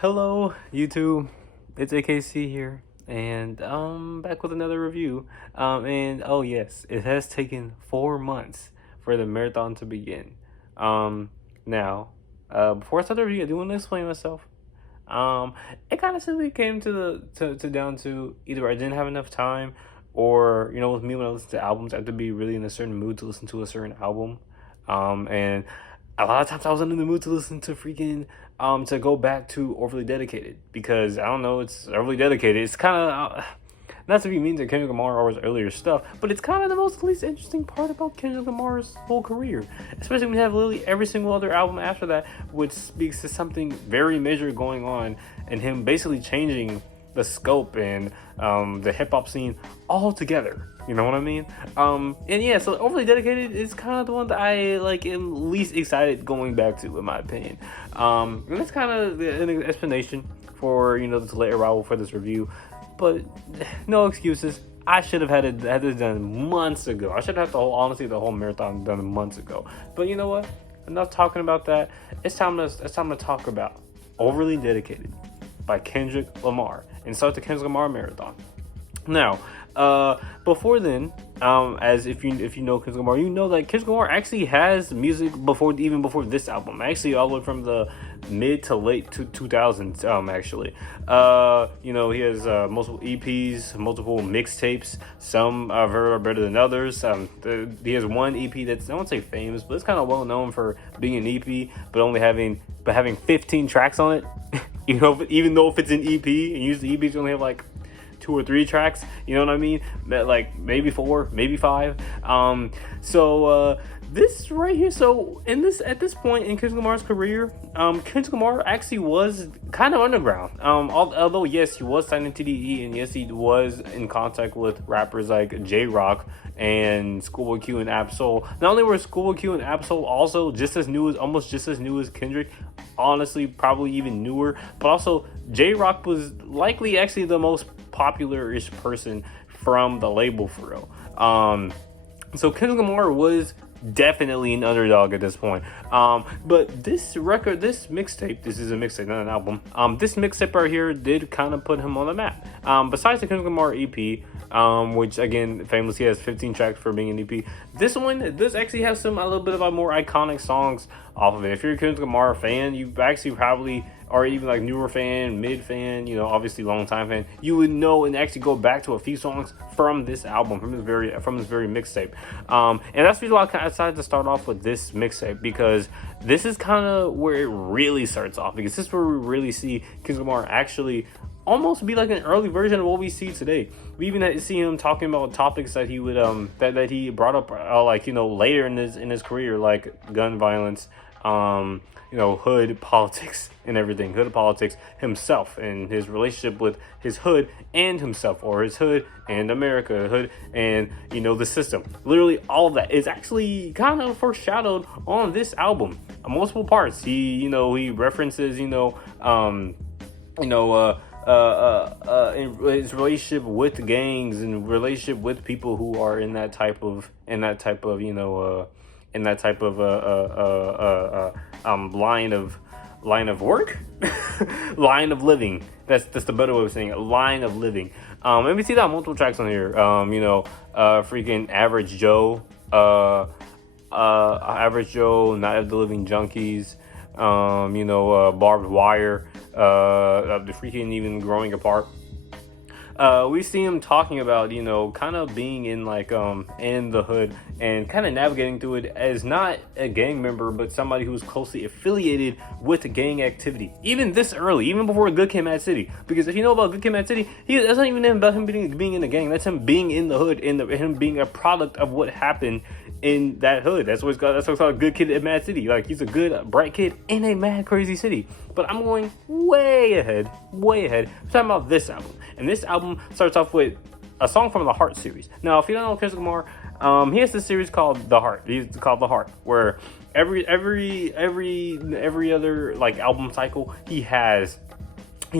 Hello, YouTube. It's AKC here, and back with another review. And oh yes, it has taken 4 months for the marathon to begin. Now, before I start the review, I do want to explain myself. Um, it kind of simply came to to down to either I didn't have enough time, or with me when I listen to albums, I have to be really in a certain mood to listen to a certain album. And a lot of times I was in the mood to listen to freaking to go back to Overly Dedicated because I don't know, it's Overly Dedicated. It's kind of not to be mean to Kendrick Lamar or his earlier stuff, but it's kind of the most least interesting part about Kendrick Lamar's whole career, especially when you have literally every single other album after that, which speaks to something very major going on and him basically changing the scope and the hip hop scene altogether. You know what I mean? And yeah, so Overly Dedicated is kind of the one that I am least excited going back to, in my opinion. And that's kind of an explanation for this late arrival for this review. But no excuses. I should have had this done months ago. I should have the whole marathon done months ago. But you know what? Enough talking about that. It's time to talk about Overly Dedicated by Kendrick Lamar and start the Kendrick Lamar marathon. Now, before then, as if you know Kendrick Lamar, you know that Kendrick Lamar actually has music even before this album. Actually, all the way from the mid to late 2000s. Actually, he has multiple EPs, multiple mixtapes. Some are better than others. He has one EP that's, I won't say famous, but it's kind of well known for being an EP, but having 15 tracks on it. Even though if it's an EP, and usually EPs only have like 2 or 3 tracks, you know what I mean? Like maybe 4, maybe 5. This right here. So at this point in Kendrick Lamar's career, Kendrick Lamar actually was kind of underground. Although yes, he was signed to TDE, and yes, he was in contact with rappers like J-Rock and Schoolboy Q and Ab-Soul. Not only were Schoolboy Q and Ab-Soul also almost just as new as Kendrick, honestly probably even newer, but also J-Rock was likely actually the most popular-ish person from the label for real. So Kendrick Lamar was definitely an underdog at this point. But this mixtape, this is a mixtape, not an album. This mixtape right here did kind of put him on the map. Besides the Kendrick Lamar EP, which again, famously has 15 tracks for being an EP. This actually has a little bit of more iconic songs off of it. If you're a Kendrick Lamar fan, you actually probably, or even like newer fan, mid fan, obviously long time fan, you would know and actually go back to a few songs from this album, from this very mixtape. And that's the reason why I decided to start off with this mixtape, because this is kind of where it really starts off, because this is where we really see Kendrick Lamar actually almost be like an early version of what we see today. We even see him talking about topics that he would that he brought up later in his career, like gun violence, hood politics and everything, hood politics, himself and his relationship with his hood and himself, or his hood and America, hood and the system. Literally all of that is actually kind of foreshadowed on this album. Multiple parts. He references in his relationship with gangs and relationship with people who are in that type of line of work, line of living. That's the better way of saying it. Line of living. And we see that on multiple tracks on here. Freaking Average Joe, Night of the Living Junkies. Barbed Wire, the freaking even Growing Apart. We see him talking about, kind of being in in the hood and kind of navigating through it as not a gang member, but somebody who's closely affiliated with the gang activity. Even this early, even before Good Kid, Mad City. Because if you know about Good Kid, Mad City, that's not even about him being in the gang. That's him being in the hood, him being a product of what happened in that hood. That's what's called Good Kid in Mad City. Like, he's a good, bright kid in a mad, crazy city. But I'm going way ahead. I'm talking about this album. And this album starts off with a song from the R.O.T.C series. Now, if you don't know Kendrick Lamar, he has this series called the R.O.T.C. He's called the R.O.T.C, where every other album cycle he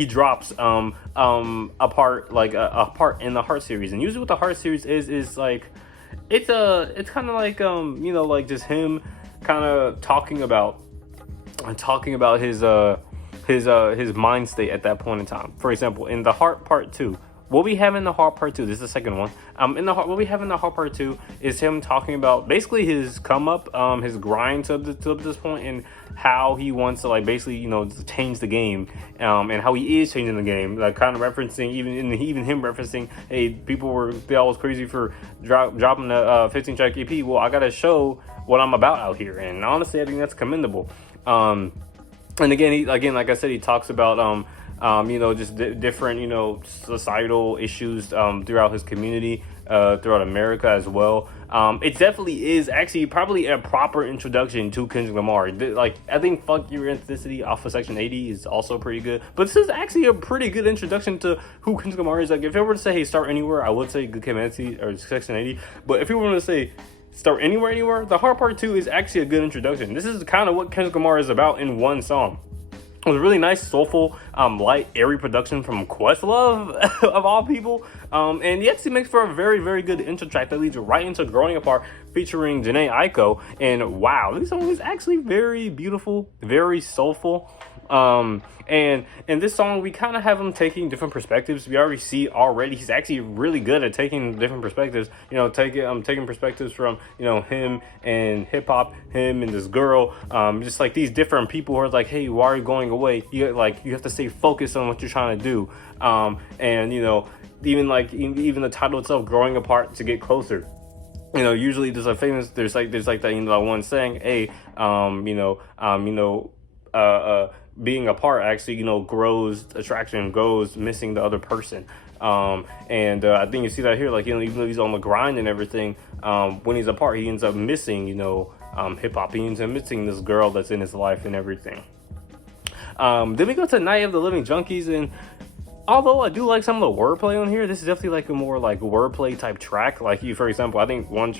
drops a part a part in the R.O.T.C series. And usually what the R.O.T.C series is like, it's kind of like just him kind of talking about his his mind state at that point in time. For example, in the Heart Part 2, what we have in the Heart Part 2, this is the second one. What we have in the Heart Part 2 is him talking about basically his come up, his grind to this point, and how he wants to, like, basically, you know, change the game, and how he is changing the game, like kind of referencing even him referencing, hey, they all was crazy for dropping the 15-track EP. Well, I gotta show what I'm about out here, and honestly, I think that's commendable. And again, like I said, he talks about you know, just different, you know, societal issues throughout his community, throughout America as well. It definitely is actually probably a proper introduction to Kendrick Lamar. Like, I think Fuck Your Ethnicity off of Section 80 is also pretty good. But this is actually a pretty good introduction to who Kendrick Lamar is. Like, if I were to say, hey, start anywhere, I would say Good Kid, Mad City or Section 80. But if you were to say start anywhere, the Heart Part 2 is actually a good introduction. This is kind of what Kendrick Lamar is about in one song. It was a really nice, soulful, light, airy production from Questlove, of all people. And he actually makes for a very, very good intro track that leads right into Growing Apart, featuring Jhene Aiko. And wow, this song is actually very beautiful, very soulful. And in this song, we kind of have him taking different perspectives. We already he's actually really good at taking different perspectives. You know, taking perspectives from, you know, him and hip hop, him and this girl, just like these different people who are like, hey, why are you going away? You have to stay focused on what you're trying to do. And you know, even the title itself, Growing Apart to Get Closer. You know, usually there's like that, you know, one saying, hey, being apart actually, you know, grows attraction, goes missing the other person. And I think you see that here, like, you know, even though he's on the grind and everything, when he's apart, he ends up missing, you know, hip hop. He ends up missing this girl that's in his life and everything. Then we go to Night of the Living Junkies, and although I do like some of the wordplay on here, this is definitely like a more like wordplay type track. Like, for example, I think one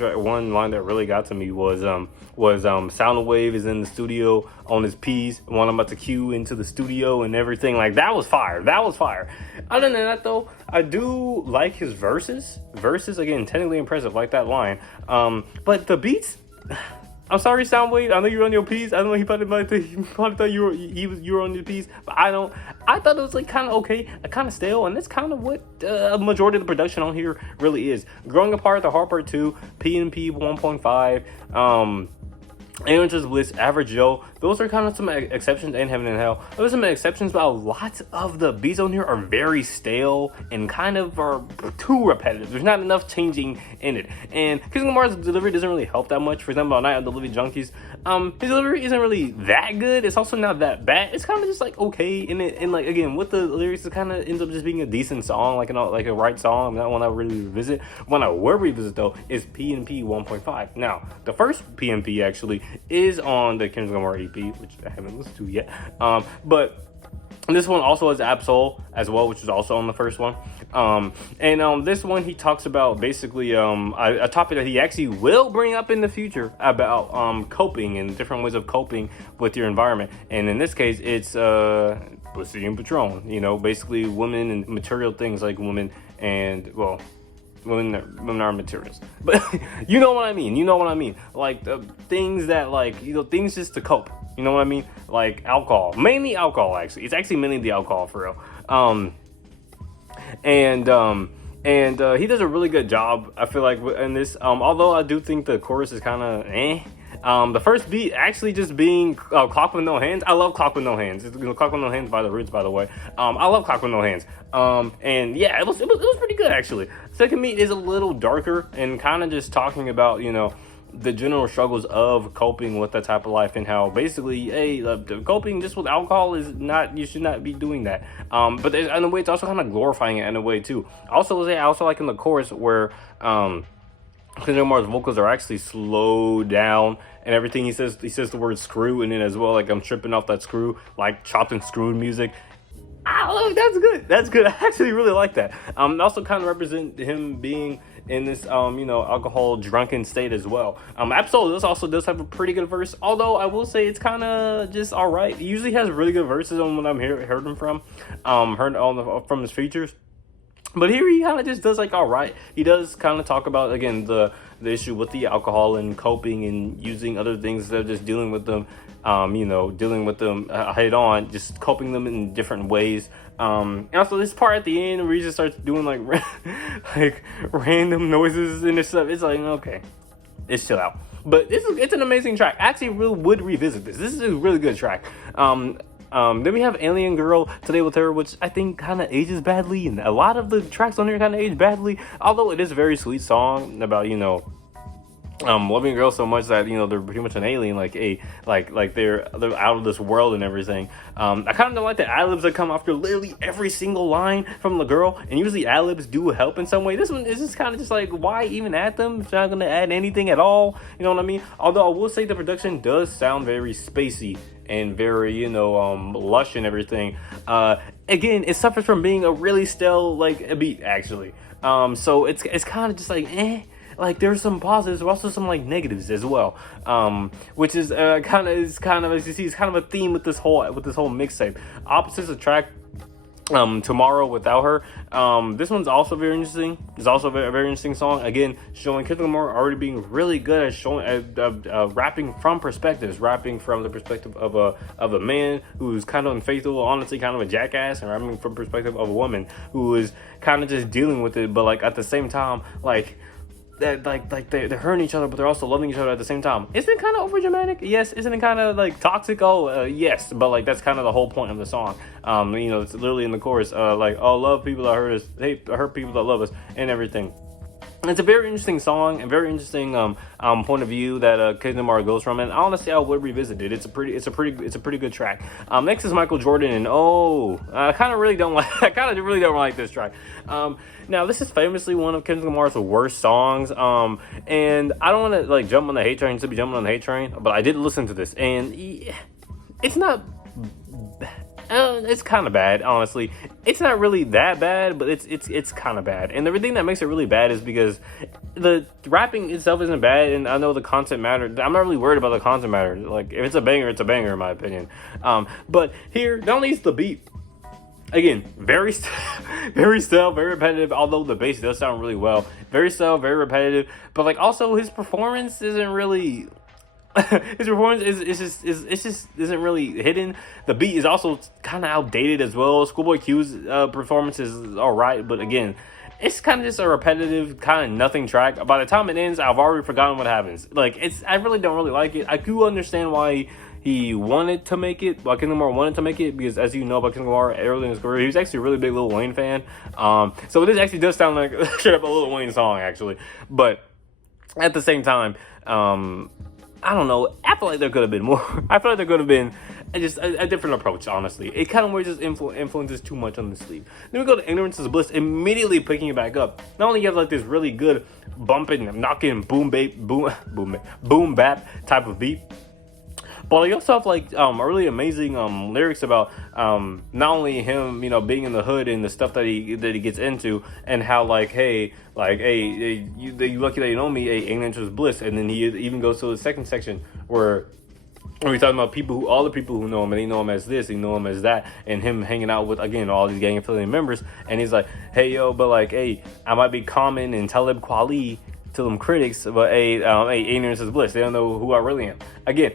line that really got to me was Soundwave is in the studio on his P's, when I'm about to cue into the studio and everything. Like, that was fire. Other than that, though, I do like his verses. Again, technically impressive, like that line. But the beats, I'm sorry, Soundwave. I know you're on your piece. I know he probably thought you were on your piece, but I don't. I thought it was like kind of okay, kind of stale, and that's kind of what a majority of the production on here really is. Growing Apart, the Heart Part 2, P&P 1.5, Angels Bliss, Average Joe. Those are kind of some exceptions, and Heaven and Hell. Those are some exceptions, but a lot of the beats on here are very stale and kind of are too repetitive. There's not enough changing in it. And Kendrick Lamar's delivery doesn't really help that much. For example, on Night of the Living Junkies, his delivery isn't really that good. It's also not that bad. It's kind of just like okay in it. And like, again, with the lyrics, it kind of ends up just being a decent song, like a right song. Not one I really revisit. One I will revisit though is P&P 1.5. Now, the first P&P actually is on the Kendrick Lamar EP, which I haven't listened to yet. But this one also has Absol as well, which is also on the first one. This one, he talks about basically a topic that he actually will bring up in the future about coping and different ways of coping with your environment. And in this case, it's Pussy and Patron. You know, basically women and material things like women and, well, women are materials, but you know what I mean. Like things that, like, you know, things just to cope. You know what I mean? Like alcohol, mainly alcohol. Actually, it's actually mainly the alcohol for real. He does a really good job, I feel like, in this. Although I do think the chorus is kind of the first beat actually just being Clock with No Hands. I love Clock with No Hands. It's, you know, Clock with No Hands by the Roots, by the way. I love Clock with No Hands. And yeah, it was pretty good actually. Second beat is a little darker and kind of just talking about, you know, the general struggles of coping with that type of life, and how basically, hey, coping just with alcohol is not, you should not be doing that. But in a way, it's also kind of glorifying it in a way too. I also like in the chorus where Kendrick Lamar's vocals are actually slowed down and everything. He says the word screw in it as well, like I'm tripping off that screw, like chopped and screwed music. That's good. I actually really like that. Also kind of represent him being in this you know, alcohol drunken state as well. Absol, this also does have a pretty good verse, although I will say it's kind of just all right. He usually has really good verses on what I'm heard him from, from his features. But here he kind of just does like all right. He does kind of talk about again the issue with the alcohol and coping and using other things instead of just dealing with them, dealing with them head on, just coping them in different ways. And also this part at the end where he just starts doing like like random noises and stuff. It's like okay, it's chill out. But it's an amazing track. I actually really would revisit this. This is a really good track. Then we have Alien Girl, Today with Her, which I think kind of ages badly, and a lot of the tracks on here kind of age badly. Although it is a very sweet song about loving a girl so much that they're pretty much an alien, like they're out of this world and everything. I kind of don't like the ad-libs that come after literally every single line from the girl, and usually ad-libs do help in some way. This one is just kind of just like, why even add them if you're not going to add anything at all? You know what I mean? Although I will say the production does sound very spacey and very lush and everything. Again, it suffers from being a really stale a beat actually. So it's kind of just like like there's some positives, but also some like negatives as well. Which is kind of as you see, it's kind of a theme with this whole mixtape. Opposites attract. Tomorrow Without Her. This one's also very interesting. It's also a very interesting song. Again, showing Kendrick Lamar already being really good at showing rapping from perspectives, rapping from the perspective of a man who's kind of unfaithful, honestly, kind of a jackass, and rapping from perspective of a woman who is kind of just dealing with it, but like at the same time, like that they're hurting each other, but they're also loving each other at the same time. Isn't it kind of over dramatic? Yes. Isn't it kind of like toxic? Yes. But like that's kind of the whole point of the song. It's literally in the chorus, love people that hurt us, hurt people that love us, and everything. It's a very interesting song and very interesting point of view that Kendrick Lamar goes from, and honestly I would revisit it. It's a pretty good track. Next is Michael Jordan, and I kind of really don't like this track. Now this is famously one of Kendrick Lamar's worst songs, and I don't want to like jump on the hate train to be jumping on the hate train, but I did listen to this, and it's not. It's kind of bad, honestly. It's not really that bad, but it's kind of bad. And the thing that makes it really bad is because the rapping itself isn't bad, and I know the content matters. I'm not really worried about the content matters. Like, if it's a banger, it's a banger, in my opinion. But here, not only is the beat, again, very stale, very repetitive, although the bass does sound really well. Very stale, very repetitive, but like also his performance isn't really... his performance isn't really hidden. The beat is also kind of outdated as well. Schoolboy Q's performance is alright, but again, it's kind of just a repetitive kind of nothing track. By the time it ends, I've already forgotten what happens. I really don't really like it. I do understand why he wanted to make it, why Kendrick Lamar wanted to make it, because as you know about Kendrick Lamar early in his career, he was actually a really big Lil Wayne fan. So this actually does sound like straight up a Lil Wayne song actually, but at the same time, I don't know. I feel like there could have been more. I feel like there could have been just a different approach, honestly. It kind of wears just influences too much on the sleeve. Then we go to Ignorance is Bliss, immediately picking it back up. Not only you have like this really good bumping, knocking, boom bap type of beat, but you also have like really amazing lyrics about not only him, being in the hood and the stuff that he gets into, and how you lucky that you know me, ignorance is bliss. And then he even goes to the second section where we're talking about all the people who know him, and they know him as this, they know him as that, and him hanging out with, again, all these gang affiliated members. And he's like, hey, yo, but like, hey, I might be Common and Talib Kweli to them critics, but hey, ignorance is bliss. They don't know who I really am. Again,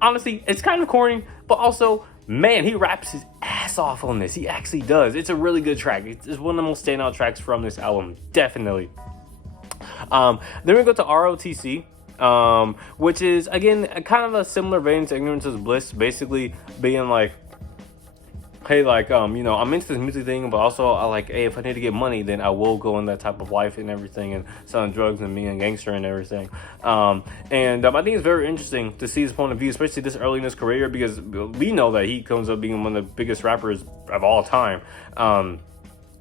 honestly, it's kind of corny, but also, man, he raps his ass off on this. He actually does. It's a really good track. It's one of the most standout tracks from this album, definitely. Then we go to R.O.T.C, which is, again, kind of a similar vein to Ignorance is Bliss, basically being like, hey, I'm into this music thing, but also if I need to get money, then I will go in that type of life and everything, and selling drugs and being a gangster and everything. I think it's very interesting to see his point of view, especially this early in his career, because we know that he comes up being one of the biggest rappers of all time.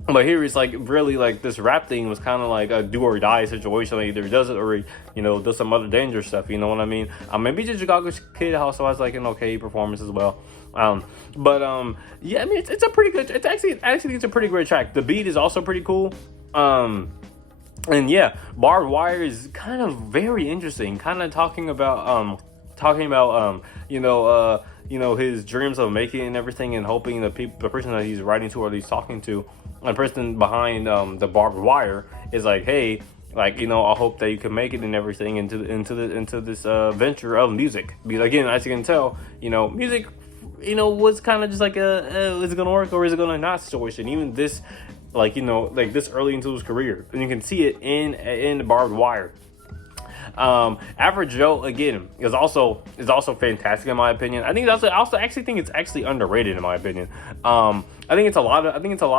But here it's really this rap thing was kind of like a do or die situation. Like either he does it or he, does some other dangerous stuff. You know what I mean? Maybe just Chicago Kid also has an okay performance as well. Yeah, I mean it's a pretty good. It's actually it's a pretty great track. The beat is also pretty cool. And yeah, Barbed Wire is kind of very interesting. Kind of talking about his dreams of making it and everything, and hoping the person that he's writing to or he's talking to, the person behind the barbed wire is like, hey, like, I hope that you can make it and everything into this venture of music. Because again, as you can tell, music, was kind of just like is it gonna work or is it gonna not situation. Even this, like, like this early into his career, and you can see it in the barbed wire. Average Joe again is also fantastic in my opinion. I also actually think it's actually underrated in my opinion. I think it's a lot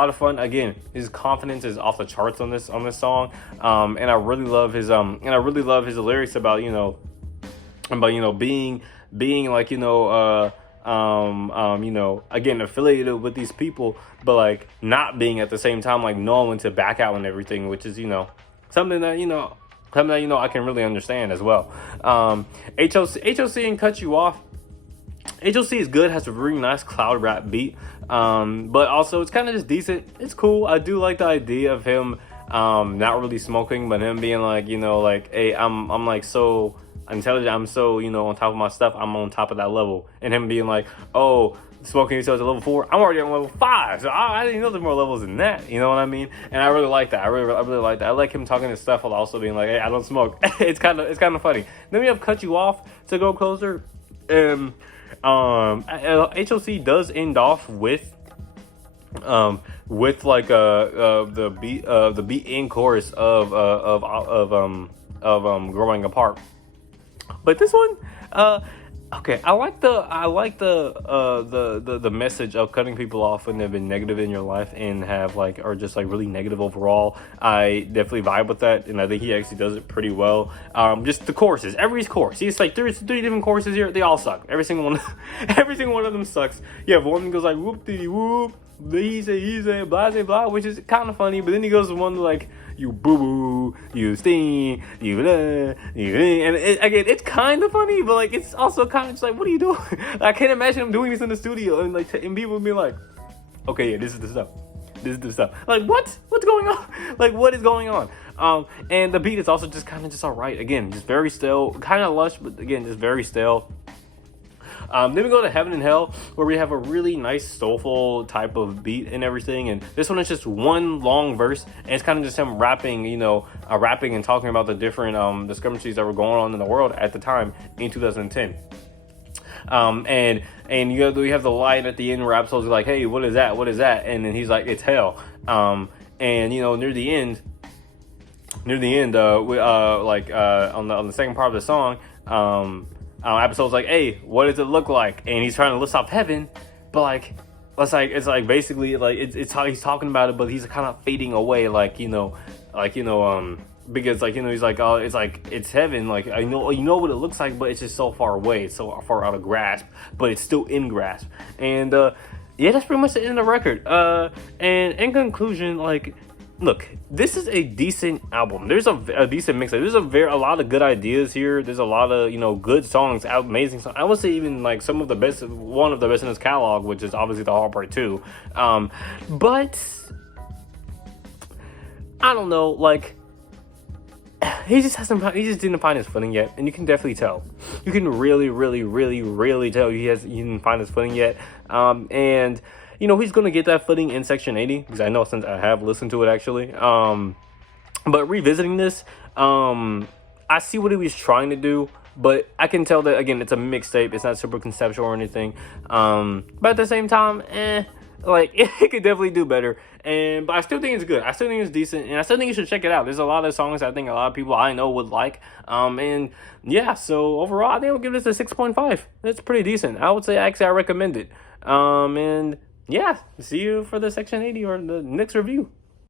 of fun. Again, his confidence is off the charts on this song. And I really love his lyrics about being like again affiliated with these people, but like not being at the same time, like knowing when to back out and everything, which is something that I can really understand as well. HOC and Cut You Off. HOC is good, has a really nice cloud rap beat, but also it's kind of just decent. It's cool. I do like the idea of him not really smoking, but him being like, like, hey, I'm like so intelligent, I'm so, on top of my stuff, I'm on top of that level. And him being like, oh, smoking yourself to level 4, I'm already on level 5, so I didn't know there's more levels than that, you know what I mean? And I really like that. I really like that. I like him talking his stuff while also being like, hey, I don't smoke. It's kind of funny. Then we have Cut You Off to go closer. HOC does end off with like the beat in chorus of Growing Apart. But this one, okay, I like the message of cutting people off when they've been negative in your life and are just like really negative overall. I definitely vibe with that, and I think he actually does it pretty well. Just the choruses, every chorus, he's like three different choruses here. They all suck. Every single one, every single one of them sucks. Yeah, one that goes like whoop dee whoop, he say blah blah blah, which is kind of funny. But then he goes to one like, you boo boo, you sting, you blah, you blah. And again, it's kind of funny, but like it's also kind of just like, what are you doing? I can't imagine him doing this in the studio and like and people being like, okay, yeah, this is the stuff. Like what's going on? Like what is going on? And the beat is also just kind of just alright. Again, just very stale, kind of lush, but again, just very stale. Then we go to Heaven and Hell, where we have a really nice soulful type of beat and everything. And this one is just one long verse, and it's kind of just him rapping, rapping and talking about the different discrepancies that were going on in the world at the time in 2010. And we have the light at the end where Absol's like, hey, what is that? And then he's like, it's hell. And near the end, on the second part of the song, Absol's like, hey, what does it look like? And he's trying to list off heaven, but like it's like basically like it's how he's talking about it, but he's kind of fading away, because like he's like, oh, it's like it's heaven, like I know what it looks like, but it's just so far away, it's so far out of grasp, but it's still in grasp. And yeah, that's pretty much the end of the record. And in conclusion, like, look, this is a decent album. There's a decent mix. There's a lot of good ideas here. There's a lot of good songs, amazing songs. I would say even like one of the best in his catalog, which is obviously The Hard Part 2. But I don't know, like he just didn't find his footing yet, and you can definitely tell. You can really tell he didn't find his footing yet. And he's going to get that footing in Section 80, because I know since I have listened to it, actually. But revisiting this, I see what he was trying to do, but I can tell that, again, it's a mixtape. It's not super conceptual or anything. But at the same time, like, it could definitely do better. But I still think it's good. I still think it's decent, and I still think you should check it out. There's a lot of songs I think a lot of people I know would like. And yeah, so overall, I think I'll give this a 6.5. It's pretty decent. I would say, actually, I recommend it. And yeah, see you for the Section 80 or the next review.